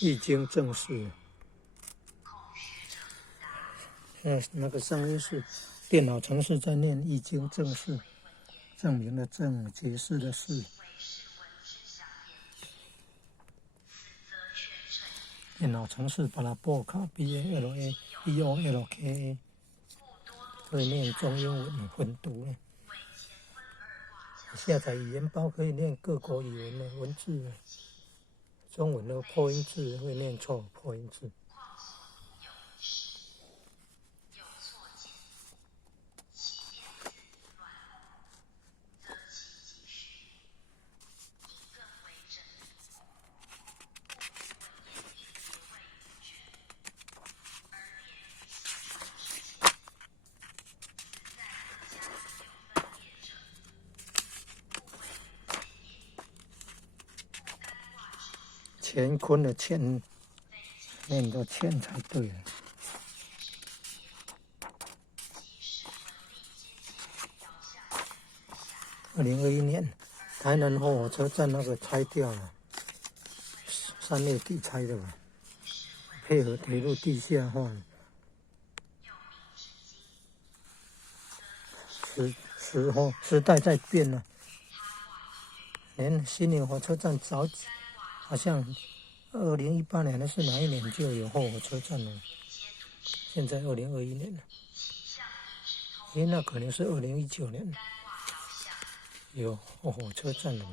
易经正式。那个上面是电脑程式在念易经正式，证明的证，解释的释。电脑程式巴拉波卡 BALABOLKA， 会念中英文混读。下载语言包可以念各国语文的文字，中文的破音字会念错破音字。乾坤的乾，念作乾才对。2021年，台南后火车站那个拆掉了，3月底拆的吧，配合铁路地下化。时代在变了，连新营火车站早好像2018年的是哪一年就有后火车站了？现在2021年了，那可能是2019年有后火车站了吧？